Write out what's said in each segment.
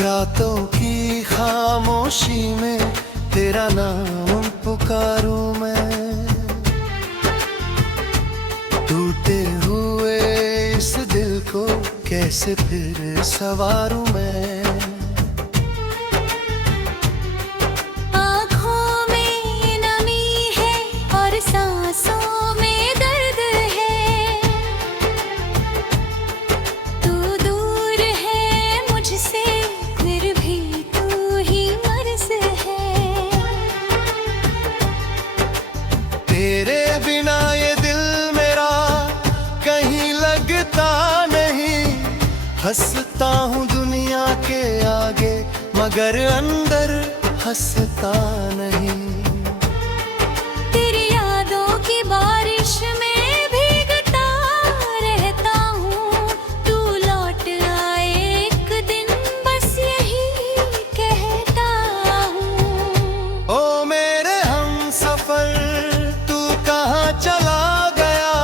रातों की खामोशी में तेरा नाम पुकारूं मैं, टूटे हुए इस दिल को कैसे फिर संवारूं मैं। आँखों में नमी है और सांसों में दर्द है, तू दूर है मुझसे फिर भी तू ही मर्ज़ है। तेरे बिना ये दिल मेरा कहीं लगता नहीं, हंसता हूँ दुनिया के आगे मगर अंदर हंसता नहीं। तेरी यादों की बारिश में भीगता रहता हूँ, तू लौट आए एक दिन बस यही कहता हूँ। ओ मेरे हमसफर तू कहाँ चला गया,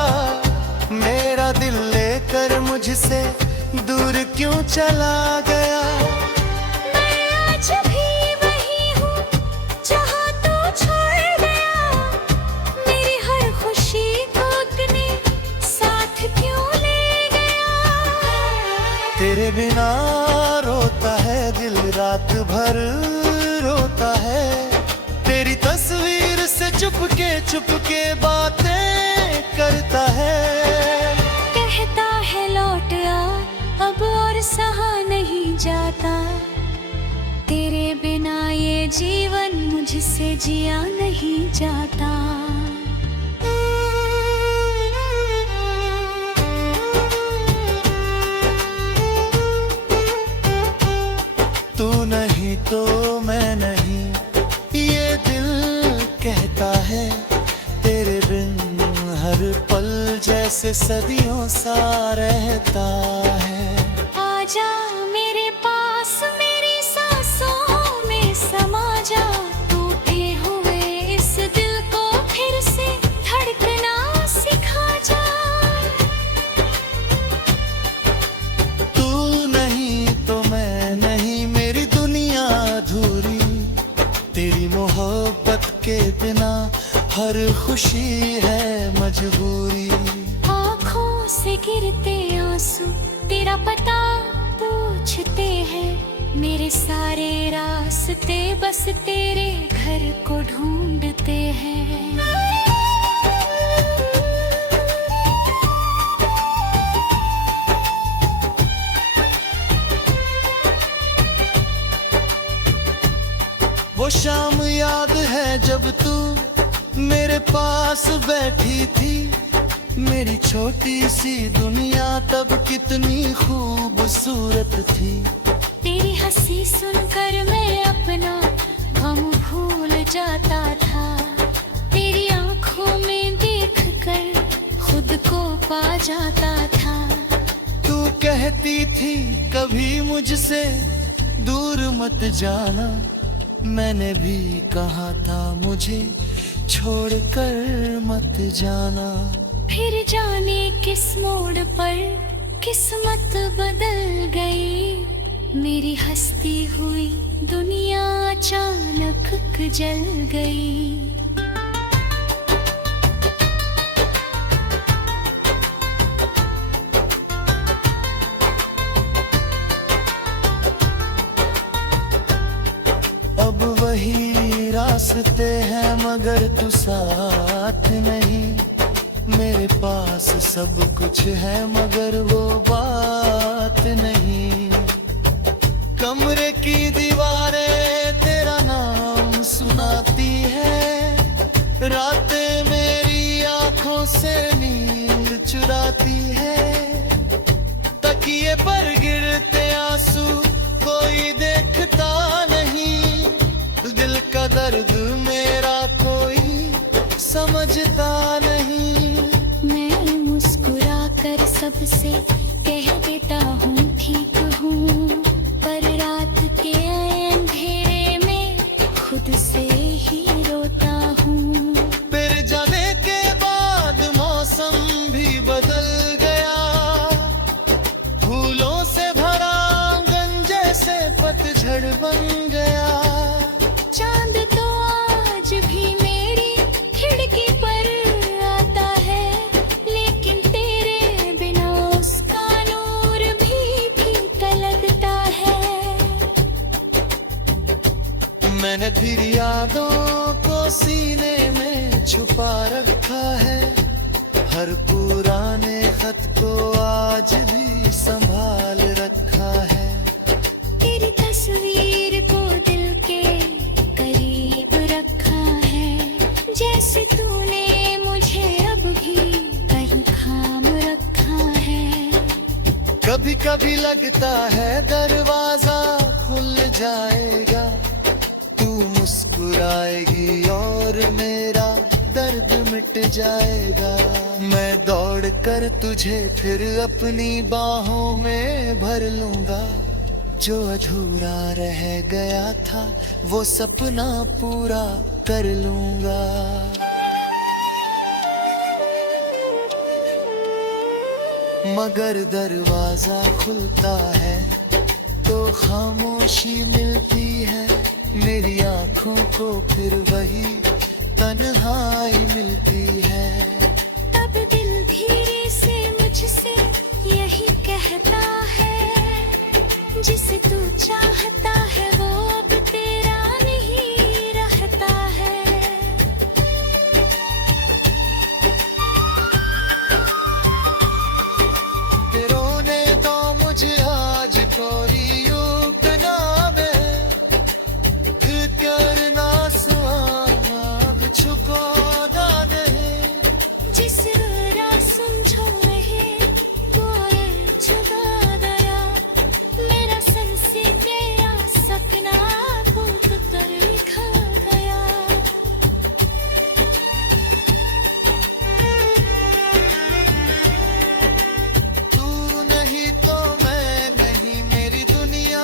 मेरा दिल लेकर मुझसे दूर क्यों चला गया। मैं आज भी वही हूँ जहाँ तू छोड़ गया, मेरी हर खुशी को अपने साथ क्यों ले गया। तेरे बिना रोता है दिल रात भर रोता है, तेरी तस्वीर से चुपके बातें करता है। कहता है लौट आ अब और सहा नहीं जाता, तेरे बिना ये जीवन मुझसे जिया नहीं जाता। तू नहीं तो मैं नहीं ये दिल कहता है, तेरे बिन हर पल जैसे सदियों सा रहता है। आजा मेरे पास मेरी सांसों में समा जा, टूटे हुए इस दिल को फिर से धड़कना सिखा जा। तू नहीं तो मैं नहीं मेरी दुनिया अधूरी, तेरी मोहब्बत के बिना हर खुशी है मजबूरी। आँखों से गिरते आंसू तेरा पता पूछते हैं, मेरे सारे रास्ते बस तेरे घर को ढूंढते हैं। वो शाम याद है जब तू मेरे पास बैठी थी, मेरी छोटी सी दुनिया तब कितनी खूबसूरत थी। तेरी हंसी सुनकर मैं अपना गम भूल जाता था, तेरी आंखों में देखकर खुद को पा जाता था। तू कहती थी कभी मुझसे दूर मत जाना, मैंने भी कहा था मुझे छोड़कर मत जाना। फिर जाने किस मोड़ पर किस्मत बदल गई, मेरी हंसती हुई दुनिया अचानक जल गई। अब वही रास्ते हैं मगर तू साथ नहीं, मेरे पास सब कुछ है मगर वो बात नहीं। कमरे की दीवारें तेरा नाम सुनाती है, रातें मेरी आंखों से नींद चुराती है। तकिए पर गिरते आंसू कोई देखता नहीं, दिल का दर्द मेरा कोई समझता नहीं। मैं मुस्कुरा कर सबसे कह देता हूँ ठीक हूँ, पर रात के अंधेरे में खुद से ही रोता हूँ। फिर जाने के बाद मौसम भी बदल गया, फूलों से भरा आंगन जैसे पतझड़ हर पुराने खत को आज भी संभाल रखा है। तेरी तस्वीर को दिल के करीब रखा है, जैसे तूने मुझे अब भी कहीं थाम रखा है। कभी कभी लगता है दरवाजा खुल जाएगा, तू मुस्कुराएगी और मेरा दर्द मिट जाएगा। मैं दौड़ कर तुझे फिर अपनी बाहों में भर लूंगा, जो अधूरा रह गया था वो सपना पूरा कर लूंगा। मगर दरवाजा खुलता है तो खामोशी मिलती है, मेरी आंखों को फिर वही तन्हाई मिलती है। तब दिल धीरे से मुझसे यही कहता है, जिसे तू चाहता है वो अब तेरा नहीं रहता है। रोने दो मुझे आज कोरी उतना में, फिर करना सुहाग छुपाना नहीं। जिस रात समझो रहे कोयल चुरा गया, मेरा सर से गया सपना फूट कर लिखा गया। तू नहीं तो मैं नहीं, मेरी दुनिया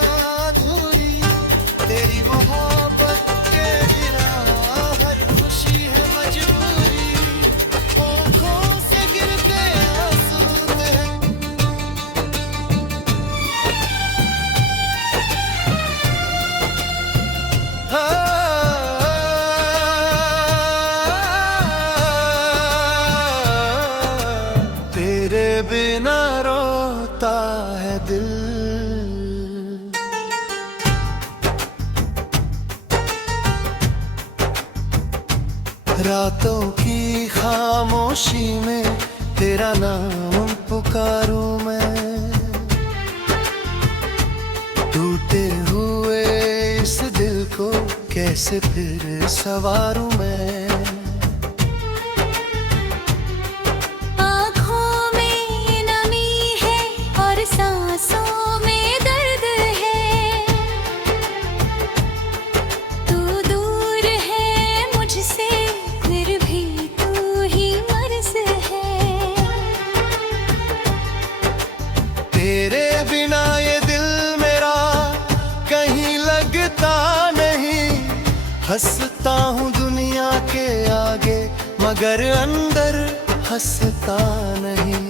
अधूरी। तेरी मोहब्बत के बिना हर खुशी है मजबूरी। आँखों से गिरते आंसू तेरे बिना रोता है दिल। रातों की खामोशी में तेरा नाम पुकारूं मैं, टूटे हुए इस दिल को कैसे फिर संवारूं मैं। आँखों में नमी है और सांसों में दर्द है, तू दूर है मुझसे फिर भी तू ही मर्ज़ है। तेरे बिना ये दिल मेरा कहीं लगता नहीं, हंसता हूँ दुनिया के आगे मगर अंदर हंसता नहीं।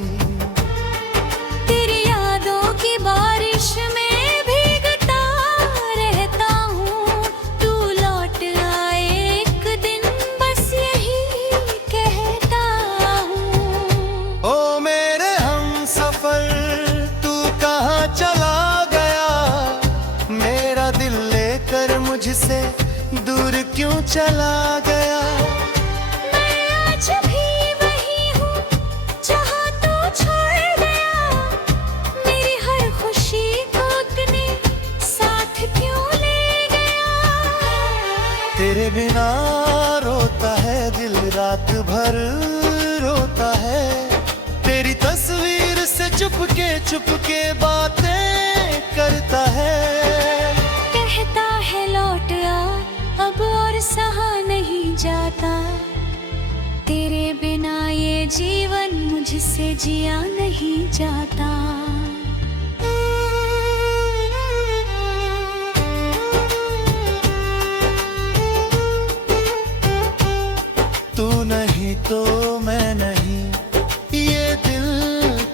तेरी यादों की बारिश में भीगता रहता हूँ, तू लौट आए एक दिन बस यही कहता हूँ। ओ मेरे हमसफर तू कहाँ चला गया, मेरा दिल लेकर मुझसे दूर क्यों चला गया। मैं आज भी वही हूँ जहाँ तू छोड़ गया, मेरी हर खुशी को अपने साथ क्यों ले गया। तेरे बिना रोता है दिल रात भर रोता है, तेरी तस्वीर से चुपके बातें करता है। कहता है लौट आ अब और सहा नहीं जाता, तेरे बिना ये जीवन मुझसे जिया नहीं जाता। तू नहीं तो मैं नहीं, ये दिल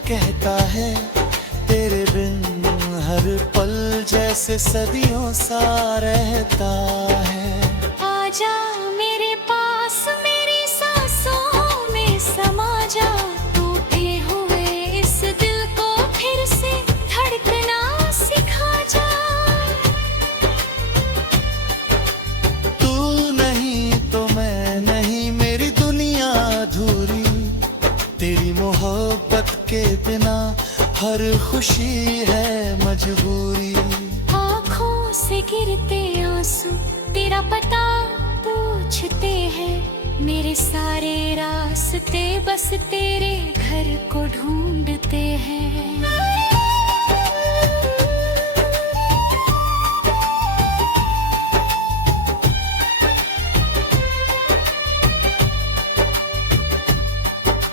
कहता है। तेरे बिन हर पल जैसे सदियों सा रहता है। आजा मेरे पास मेरी सांसों में समा जा, टूटे हुए इस दिल को फिर से धड़कना सिखा जा। तू नहीं तो मैं नहीं, मेरी दुनिया अधूरी। तेरी हर खुशी है मजबूरी। आँखों से गिरते आंसू तेरा पता पूछते हैं, मेरे सारे रास्ते बस तेरे घर को ढूंढते हैं।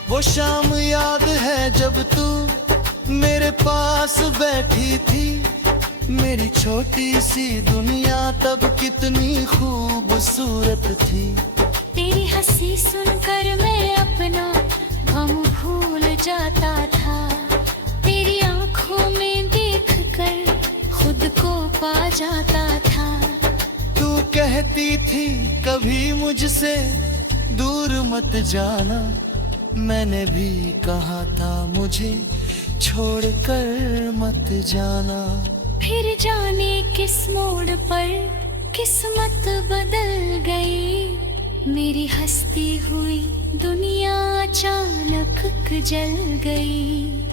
वो शाम याद है जब तू मेरे पास बैठी थी, मेरी छोटी सी दुनिया तब कितनी खूबसूरत थी। तेरी हंसी सुनकर मैं अपना गम भूल जाता था, तेरी आंखों में देखकर खुद को पा जाता था। तू कहती थी कभी मुझसे दूर मत जाना, मैंने भी कहा था मुझे छोड़कर मत जाना। फिर जाने किस मोड़ पर किस्मत बदल गई, मेरी हंसती हुई दुनिया अचानक जल गई।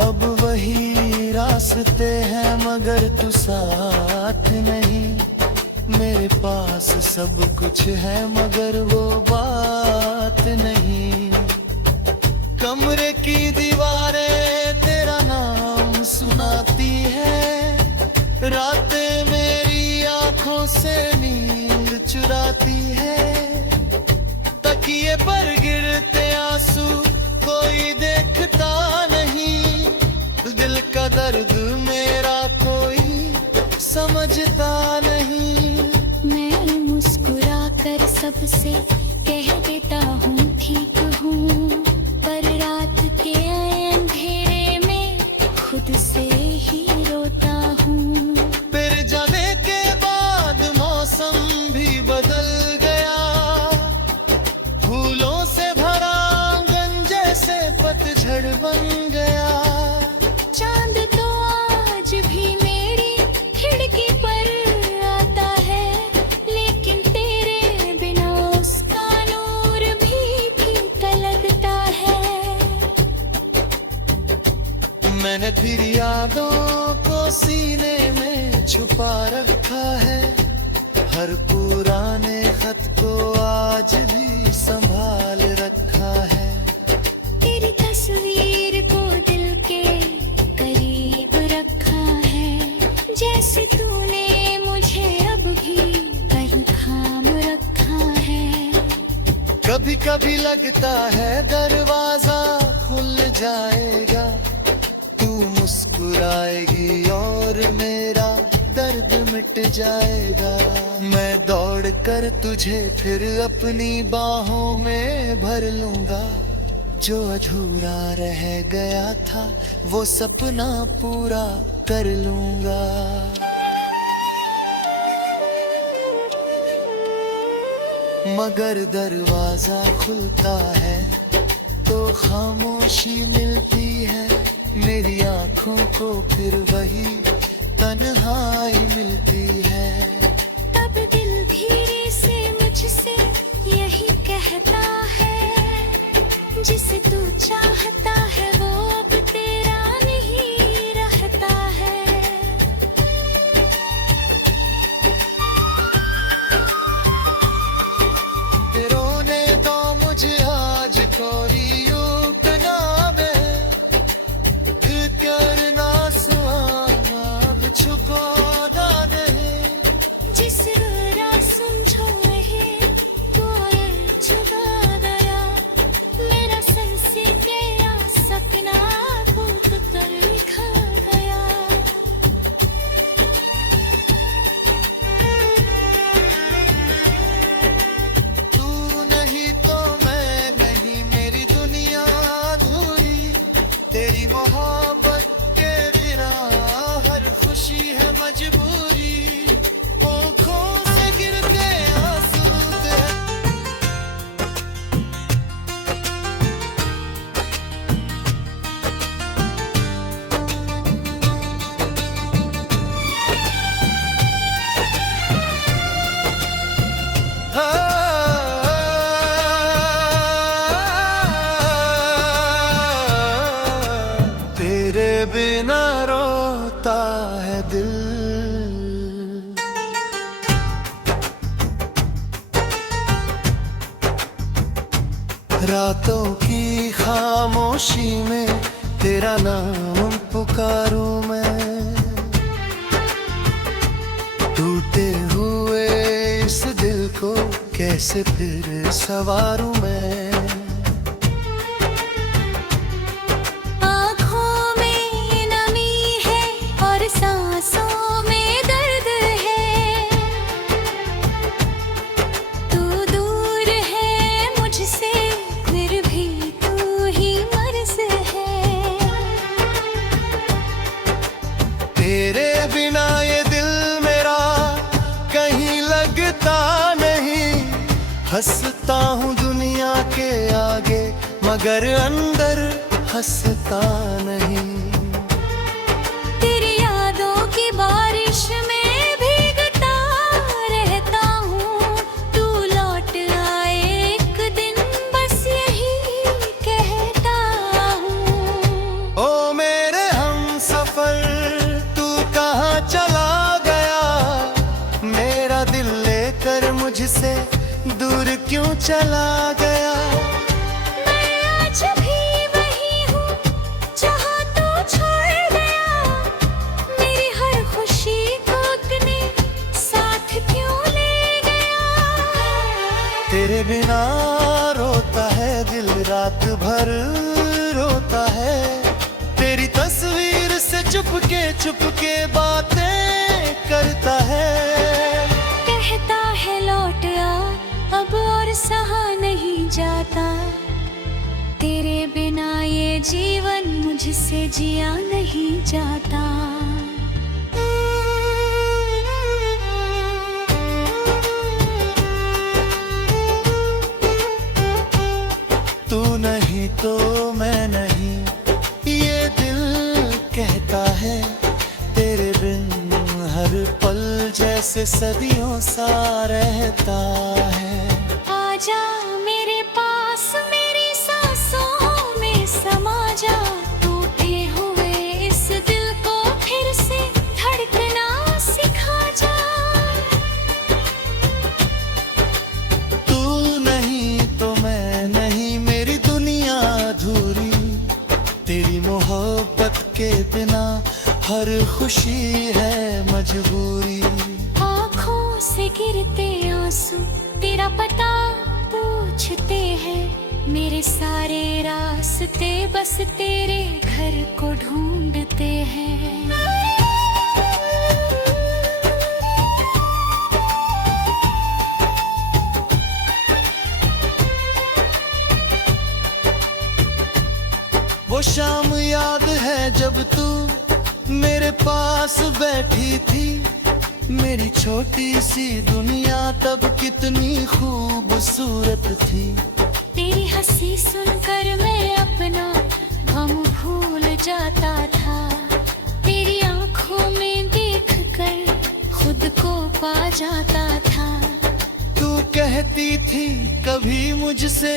अब वही रास्ते हैं मगर तू साथ नहीं, मेरे पास सब कुछ है मगर वो बात नहीं। कमरे की दीवारें तेरा नाम सुनाती है, रातें मेरी आंखों से नींद चुराती है। तकिए पर गिरते आंसू कोई देखता नहीं, दिल का दर्द मेरा कोई समझता नहीं। मैं मुस्कुरा कर सबसे कह देता हूँ ठीक हूँ, पर रात के अंधेरे में खुद से ही रोता हूँ। फिर जाने के बाद मौसम भी बदल गया, फूलों से भरा आंगन जैसे पतझड़ बन गया। चांद तो आज भी मेरी खिड़की पर आता है, लेकिन तेरे बिना उसका नूर भी फीका लगता है। मैंने फिर यादों को सीने में छुपा रखा है, हर पुराने खत को आज भी संभाल रखा है। तेरी तस्वीर को दिल के करीब रखा है, जैसे तूने मुझे अब भी कहीं थाम रखा है। कभी कभी लगता है दरवाजा खुल जाएगा, तू मुस्कुराएगी और मेरा दर्द मिट जाएगा। मैं दौड़ कर तुझे फिर अपनी बाहों में भर लूंगा, जो अधूरा रह गया था वो सपना पूरा कर लूंगा। मगर दरवाजा खुलता है तो खामोशी मिलती है, मेरी आंखों को फिर वही तन्हाई मिलती है। तब दिल धीरे से मुझसे यही कहता है, जिसे तू चाहता है वो अब तेरा नहीं रहता है। रोने दो मुझे आज कोई उठना बे, करना सुहाग छुपो दाने। जिस रासुन छोड़े कोयल चुगा गया, मेरा संसी गया सपना फूट कर लिखा गया। तू नहीं तो मैं नहीं, मेरी दुनिया अधूरी, तेरी मोहब्बत के बिना हर खुशी है मजबूरी। आँखों से गिरते आंसू तेरे है दिल। रातों की खामोशी में तेरा नाम पुकारूं मैं, टूटे हुए इस दिल को कैसे फिर संवारूं मैं। आँखों में नमी है और सांसों में दर्द है, तू दूर है मुझसे फिर भी तू ही मर्ज़ है। तेरे बिना ये दिल मेरा कहीं लगता नहीं, हंसता हूँ दुनिया के आगे मगर अंदर हंसता नहीं। तेरी यादों की बारिश में भीगता रहता हूँ, तू लौट आए एक दिन बस यही कहता हूँ। ओ मेरे हमसफर तू कहाँ चला गया, मेरा दिल लेकर मुझसे दूर क्यों चला गया। मैं आज भी वही हूँ जहाँ तू छोड़ गया, मेरी हर खुशी को अपने साथ क्यों ले गया। तेरे बिना रोता है दिल रात भर रोता है, तेरी तस्वीर से चुपके बातें करता है। कहता है लौट आ अब और सहा नहीं जाता, तेरे बिना ये जीवन मुझसे जिया नहीं जाता। तू नहीं तो मैं नहीं ये दिल कहता है, तेरे बिन हर पल जैसे सदियों सा रहता है। आजा मेरे पास मेरी सांसों में समा जा, टूटे हुए इस दिल को फिर से धड़कना सिखा जा। तू नहीं तो मैं नहीं मेरी दुनिया अधूरी, तेरी मोहब्बत के बिना हर खुशी है मजबूरी। आँखों से गिरते आंसू तेरा पता पूछते हैं, मेरे सारे रास्ते बस तेरे घर को ढूंढते हैं। वो शाम याद है जब तू मेरे पास बैठी थी, मेरी छोटी सी दुनिया तब कितनी खूबसूरत थी। तेरी हंसी सुनकर मैं अपना गम भूल जाता था, तेरी आंखों में देखकर खुद को पा जाता था। तू कहती थी कभी मुझसे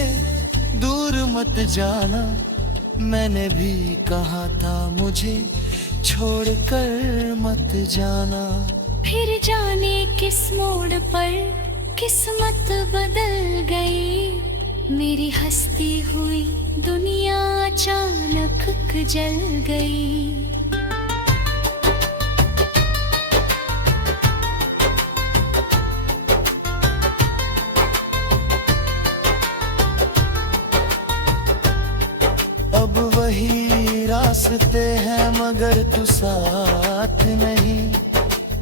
दूर मत जाना, मैंने भी कहा था मुझे छोड़कर मत जाना। फिर जाने किस मोड़ पर किस्मत बदल गई, मेरी हंसती हुई दुनिया अचानक जल गई। अब वही रास्ते हैं मगर तू साथ नहीं,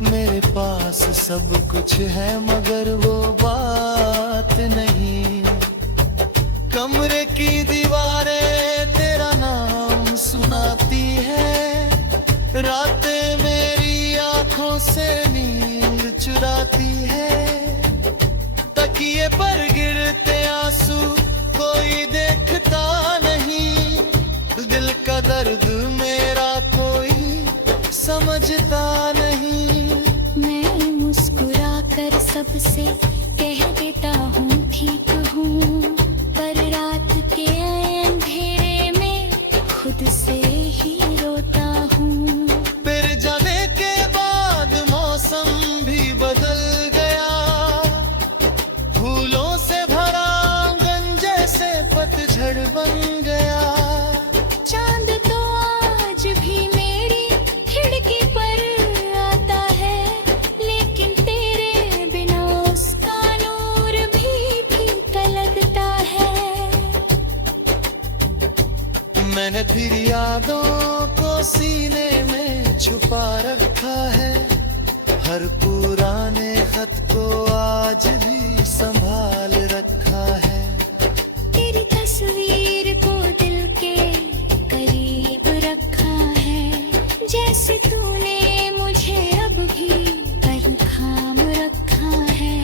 मेरे पास सब कुछ है मगर वो बात नहीं। कमरे की दीवारें तेरा नाम सुनाती है, रातें मेरी आंखों से नींद चुराती है। तकिए पर गिरते आंसू कोई देखता नहीं, दिल का दर्द मेरा कोई समझता नहीं। मैं मुस्कुरा कर सबसे कह देता हूँ ठीक हूँ, पर रात के अंधेरे में खुद से ही रोता हूँ। फिर जाने के हर पुराने खत को आज भी संभाल रखा है। तेरी तस्वीर को दिल के करीब रखा है, जैसे तूने मुझे अब भी कहीं थाम रखा है।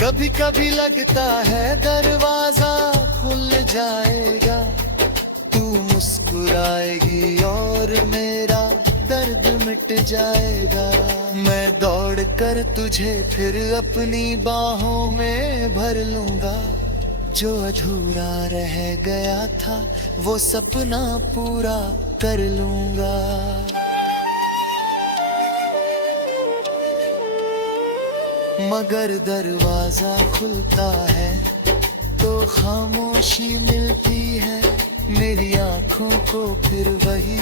कभी कभी लगता है दरवाजा खुल जाएगा, तू मुस्कुराएगी और मेरा दर्द मिट जाएगा। मैं दौड़ कर तुझे फिर अपनी बाहों में भर लूंगा, जो अधूरा रह गया था वो सपना पूरा कर लूंगा। मगर दरवाजा खुलता है तो खामोशी मिलती है, मेरी आंखों को फिर वही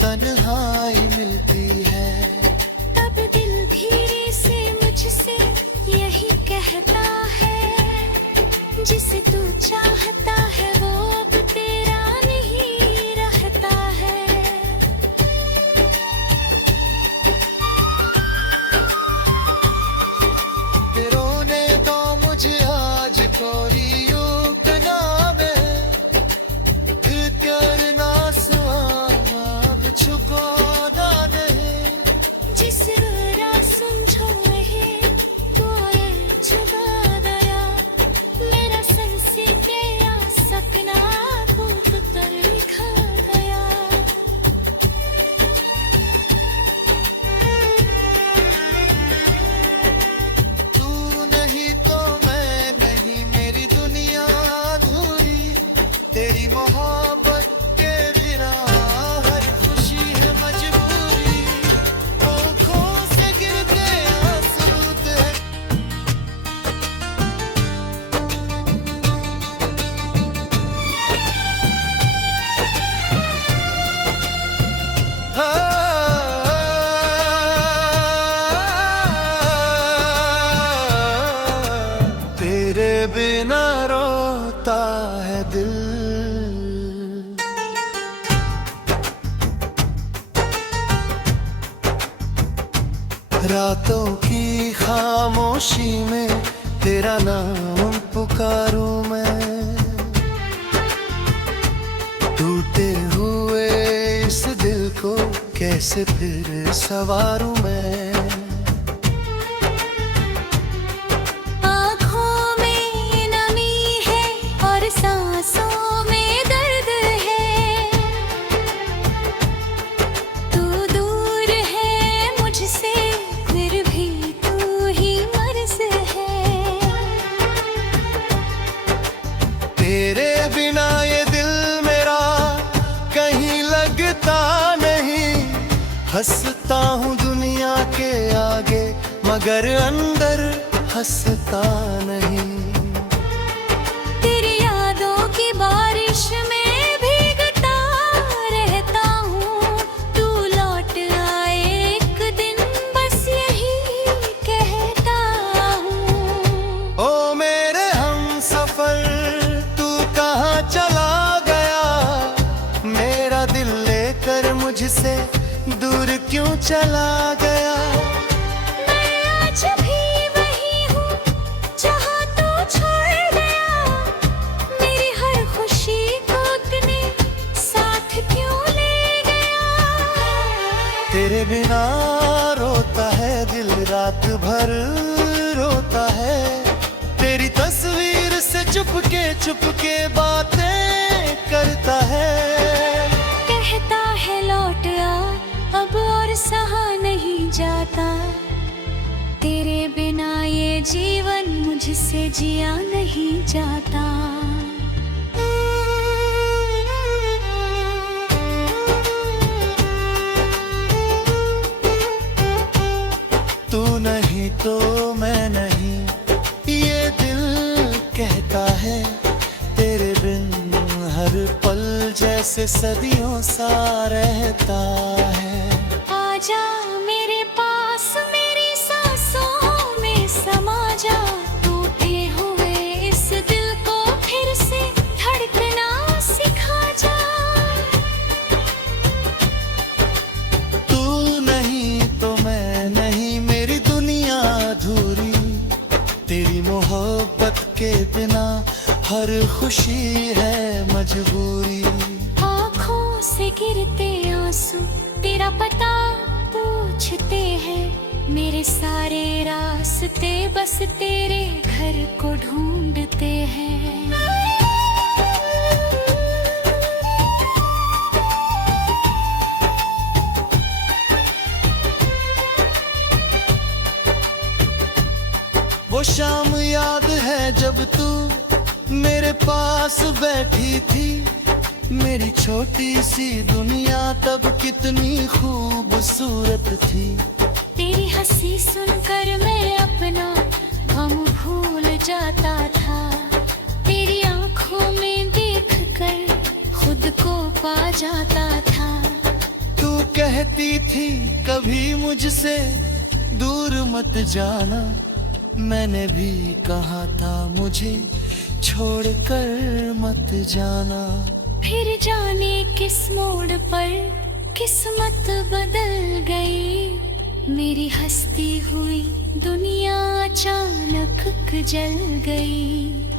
तन्हाई मिलती है। तब दिल धीरे से मुझसे यही कहता है, जिसे तू चाहता है वो अब तेरा नहीं रहता है। रोने दो मुझे आज कोरी उतना में, फिर करना सुहाग छुपाना नहीं। जिस रात समझो है कोयल चुगा गया, मेरा सर से गया सपना कूद कर लिखा गया। तू नहीं तो मैं नहीं, मेरी दुनिया अधूरी। तेरी मोहब्बत के बिना हर खुशी है मजबूरी। आँखों से गिरते आंसू तेरे तेरे बिना रोता है दिल। रातों की खामोशी में तेरा नाम पुकारूं मैं, टूटे हुए इस दिल को कैसे फिर संवारूं मैं। आँखों में नमी है और सांसों में दर्द है, तू दूर है मुझसे फिर भी तू ही मर्ज़ है। तेरे बिना ये दिल मेरा कहीं लगता नहीं। हंसता हूँ दुनिया के आगे मगर अंदर हंसता नहीं। तेरी यादों की बारिश में भीगता रहता हूँ, तू लौट आए एक दिन बस यही कहता हूँ। ओ मेरे हमसफर तू कहाँ चला गया, मेरा दिल लेकर मुझसे दूर क्यों चला गया। मैं आज भी वही हूँ जहाँ तू छोड़ गया, मेरी हर खुशी को तूने साथ क्यों ले गया। तेरे बिना रोता है दिल रात भर रोता है, तेरी तस्वीर से चुपके बातें करता है। कहता है लौट आ अब और सहा नहीं जाता, तेरे बिना ये जीवन मुझसे जिया नहीं जाता। तू नहीं तो मैं नहीं, ये दिल कहता है। तेरे बिन हर पल जैसे सदियों सा रहता है। आजा मेरे पास मेरी सांसों में समा जा, टूटे हुए इस दिल को फिर से धड़कना सिखा जा। तू नहीं तो मैं नहीं, पर खुशी है मजबूरी। आँखों से गिरते आंसू तेरा पता पूछते हैं, मेरे सारे रास्ते बस तेरे घर को ढूंढते हैं। वो शाम याद है जब तू मेरे पास बैठी थी, मेरी छोटी सी दुनिया तब कितनी खूबसूरत थी। तेरी हंसी सुनकर मैं अपना गम भूल जाता था, तेरी आंखों में देखकर खुद को पा जाता था। तू कहती थी कभी मुझसे दूर मत जाना, मैंने भी कहा था मुझे छोड़कर मत जाना। फिर जाने किस मोड़ पर किस्मत बदल गई, मेरी हंसती हुई दुनिया अचानक जल गई।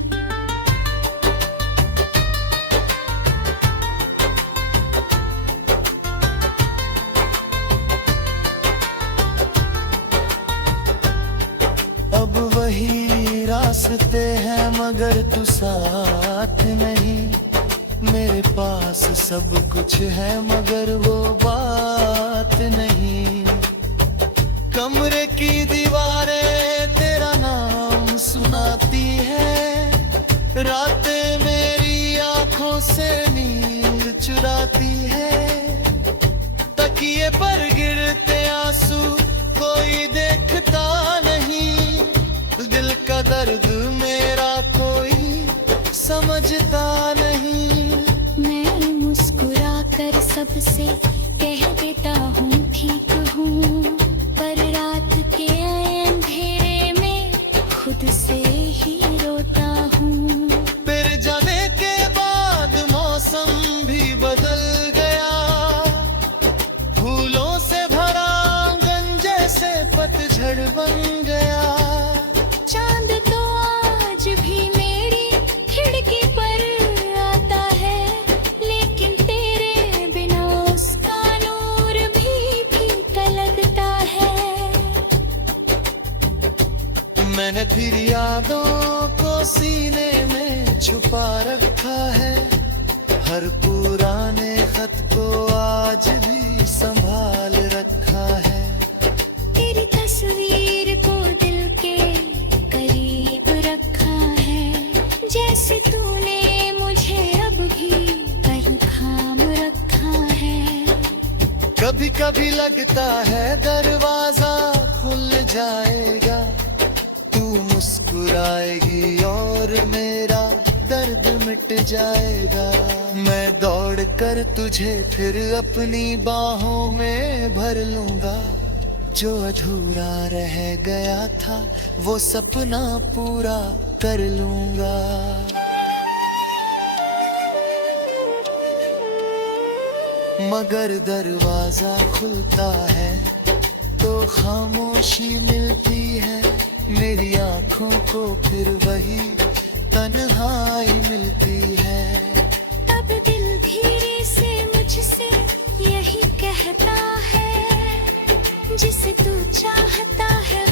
अब वही रास्ते हैं मगर तू साथ नहीं, मेरे पास सब कुछ है मगर वो बात नहीं। कमरे की दीवारें तेरा नाम सुनाती है, रातें मेरी आंखों से नींद चुराती है। तकिए पर गिरते आंसू कोई देखता नहीं, दिल का दर्द मेरा कोई समझता नहीं। मैं मुस्कुरा कर सबसे कह देता हूँ ठीक हूँ, पर रात के अंधेरे में खुद से ही रोता हूँ। फिर जाने के बाद मौसम भी बदल गया, फूलों से भरा आंगन जैसे पतझड़ बन गया। चांद तो आज भी मेरी खिड़की पर आता है, लेकिन तेरे बिना उसका नूर भी फीका लगता है। मैंने फिर यादों को सीने में छुपा रखा है, हर पुराने खत को आज भी संभाल रखा है। तेरी तस्वीर को दिल के करीब रखा है, जैसे तूने मुझे अब भी कर थाम रखा है। कभी कभी लगता है दरवाजा खुल जाएगा, तू मुस्कुराएगी और मेरा दर्द मिट जाएगा। मैं दौड़ कर तुझे फिर अपनी बाहों में भर लूंगा, जो अधूरा रह गया था वो सपना पूरा कर लूंगा। मगर दरवाजा खुलता है तो खामोशी मिलती है, मेरी आंखों को फिर वही तन्हाई मिलती है। तब दिल धीरे से मुझसे यही कहता है, जिसे तू चाहता है